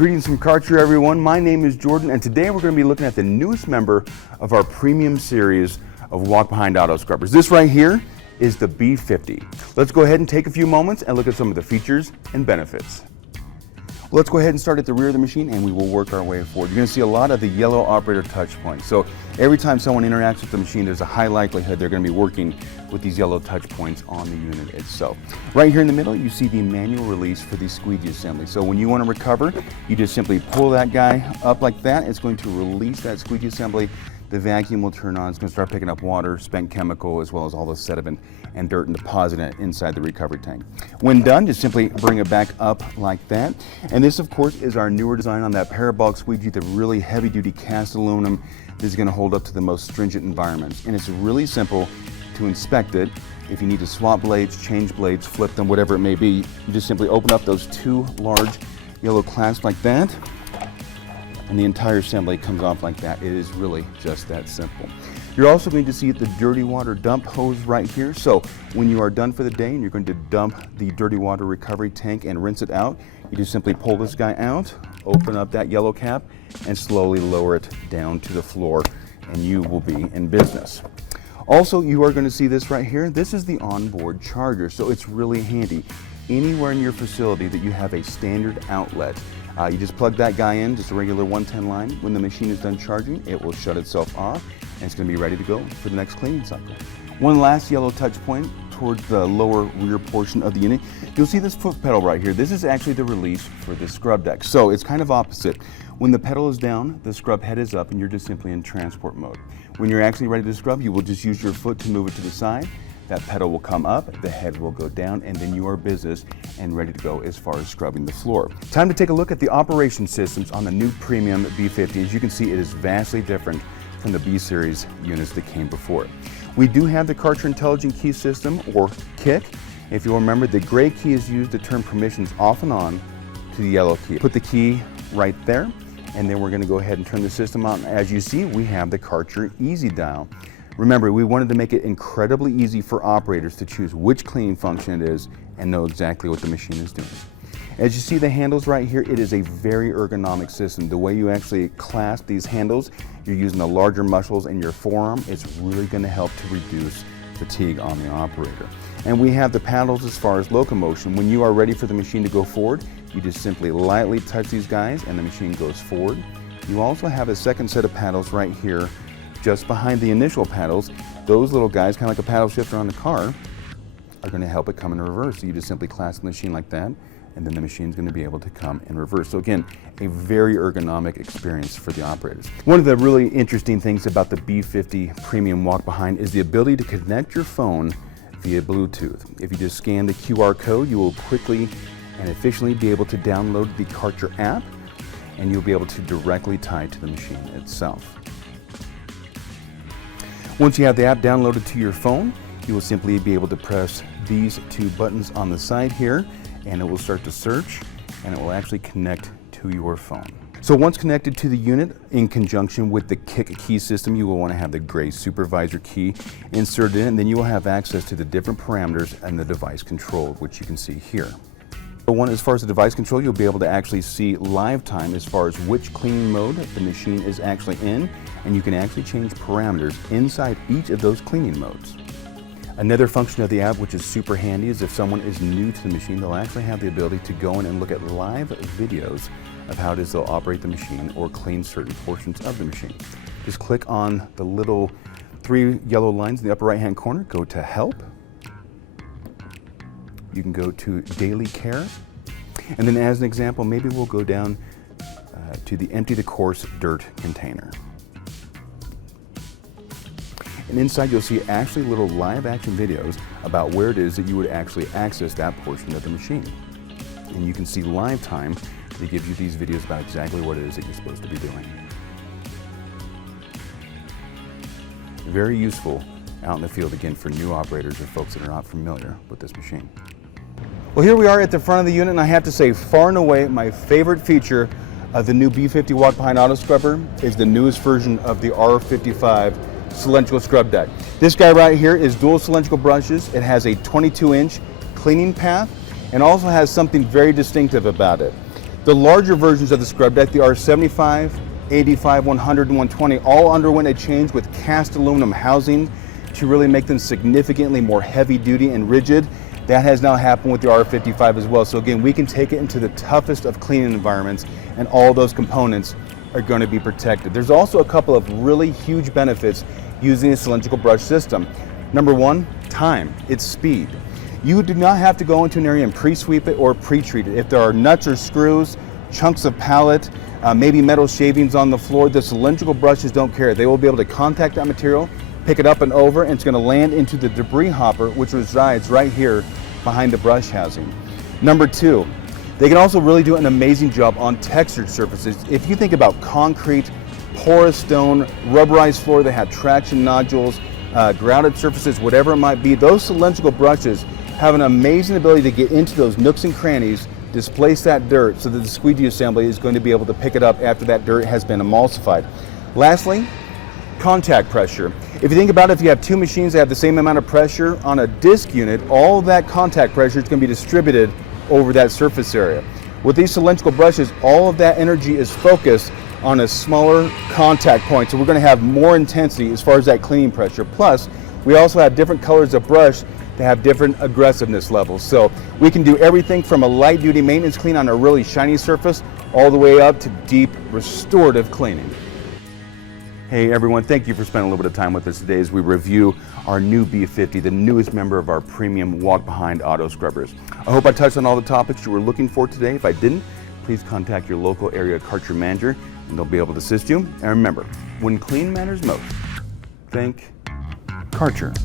Greetings from Kärcher, everyone. My name is Jordan, and today we're going to be looking at the newest member of our premium series of walk-behind auto scrubbers. This right here is the B50. Let's go ahead and take a few moments and look at some of the features and benefits. Let's go ahead and start at the rear of the machine and we will work our way forward. You're going to see a lot of the yellow operator touch points. So every time someone interacts with the machine, there's a high likelihood they're going to be working with these yellow touch points on the unit itself. Right here in the middle, you see the manual release for the squeegee assembly. So when you want to recover, you just simply pull that guy up like that. It's going to release that squeegee assembly. The vacuum will turn on. It's going to start picking up water, spent chemical, as well as all the sediment and dirt and deposit it inside the recovery tank. When done, just simply bring it back up like that. And this, of course, is our newer design on that parabolic squeegee, the really heavy-duty cast aluminum. This is going to hold up to the most stringent environments. And it's really simple to inspect it. If you need to swap blades, change blades, flip them, whatever it may be, you just simply open up those two large yellow clasps like that, and the entire assembly comes off like that. It is really just that simple. You're also going to see the dirty water dump hose right here. So when you are done for the day and you're going to dump the dirty water recovery tank and rinse it out, you just simply pull this guy out, open up that yellow cap, and slowly lower it down to the floor, and you will be in business. Also, you are going to see this right here. This is the onboard charger, so it's really handy. Anywhere in your facility that you have a standard outlet, you just plug that guy in, just a regular 110 line. When the machine is done charging, it will shut itself off, and it's going to be ready to go for the next cleaning cycle. One last yellow touch point towards the lower rear portion of the unit. You'll see this foot pedal right here. This is actually the release for the scrub deck. So it's kind of opposite. When the pedal is down, the scrub head is up, and you're just simply in transport mode. When you're actually ready to scrub, you will just use your foot to move it to the side. That pedal will come up, the head will go down, and then you are business and ready to go as far as scrubbing the floor. Time to take a look at the operation systems on the new premium B50. As you can see, it is vastly different from the B series units that came before it. We do have the Kärcher Intelligent Key System, or KIC. If you'll remember, the gray key is used to turn permissions off and on to the yellow key. Put the key right there, and then we're going to go ahead and turn the system on. As you see, we have the Kärcher Easy Dial. Remember, we wanted to make it incredibly easy for operators to choose which cleaning function it is and know exactly what the machine is doing. As you see the handles right here, it is a very ergonomic system. The way you actually clasp these handles, you're using the larger muscles in your forearm. It's really going to help to reduce fatigue on the operator. And we have the paddles as far as locomotion. When you are ready for the machine to go forward, you just simply lightly touch these guys and the machine goes forward. You also have a second set of paddles right here just behind the initial paddles. Those little guys, kind of like a paddle shifter on the car, are going to help it come in reverse. So you just simply clasp the machine like that, and then the machine's going to be able to come in reverse. So again, a very ergonomic experience for the operators. One of the really interesting things about the B50 Premium Walk Behind is the ability to connect your phone via Bluetooth. If you just scan the QR code, you will quickly and efficiently be able to download the Kärcher app, and you'll be able to directly tie to the machine itself. Once you have the app downloaded to your phone, you will simply be able to press these two buttons on the side here, and it will start to search, and it will actually connect to your phone. So once connected to the unit, in conjunction with the KIC key system, you will want to have the gray supervisor key inserted in, and then you will have access to the different parameters and the device control, which you can see here. As far as the device control, you'll be able to actually see live time as far as which cleaning mode the machine is actually in, and you can actually change parameters inside each of those cleaning modes. Another function of the app, which is super handy, is if someone is new to the machine, they'll actually have the ability to go in and look at live videos of how it is they'll operate the machine or clean certain portions of the machine. Just click on the little 3 yellow lines in the upper right-hand corner, go to Help. You can go to Daily Care, and then as an example, maybe we'll go down to the Empty the Coarse Dirt container. And inside you'll see actually little live action videos about where it is that you would actually access that portion of the machine. And you can see live time that gives you these videos about exactly what it is that you're supposed to be doing. Very useful out in the field, again, for new operators or folks that are not familiar with this machine. Well, here we are at the front of the unit, and I have to say, far and away, my favorite feature of the new B50 Walk Behind Auto Scrubber is the newest version of the R55 cylindrical scrub deck. This guy right here is dual cylindrical brushes. It has a 22-inch cleaning path and also has something very distinctive about it. The larger versions of the scrub deck, the R75, 85, 100, and 120, all underwent a change with cast aluminum housing to really make them significantly more heavy duty and rigid. That has now happened with the R55 as well. So again, we can take it into the toughest of cleaning environments, and all those components are going to be protected. There's also a couple of really huge benefits using a cylindrical brush system. Number one, time. It's speed. You do not have to go into an area and pre-sweep it or pre-treat it. If there are nuts or screws, chunks of pallet, maybe metal shavings on the floor, the cylindrical brushes don't care. They will be able to contact that material, pick it up and over, and it's going to land into the debris hopper, which resides right here behind the brush housing. Number two, they can also really do an amazing job on textured surfaces. If you think about concrete, porous stone, rubberized floor that have traction nodules, grouted surfaces, whatever it might be, those cylindrical brushes have an amazing ability to get into those nooks and crannies, displace that dirt so that the squeegee assembly is going to be able to pick it up after that dirt has been emulsified. Lastly, contact pressure. If you think about it, if you have two machines that have the same amount of pressure on a disc unit, all that contact pressure is going to be distributed over that surface area. With these cylindrical brushes, all of that energy is focused on a smaller contact point, so we're going to have more intensity as far as that cleaning pressure. Plus, we also have different colors of brush that have different aggressiveness levels. So we can do everything from a light duty maintenance clean on a really shiny surface all the way up to deep restorative cleaning. Hey everyone, thank you for spending a little bit of time with us today as we review our new B50, the newest member of our premium walk-behind auto scrubbers. I hope I touched on all the topics you were looking for today. If I didn't, please contact your local area Kärcher manager and they'll be able to assist you. And remember, when clean matters most, think Kärcher.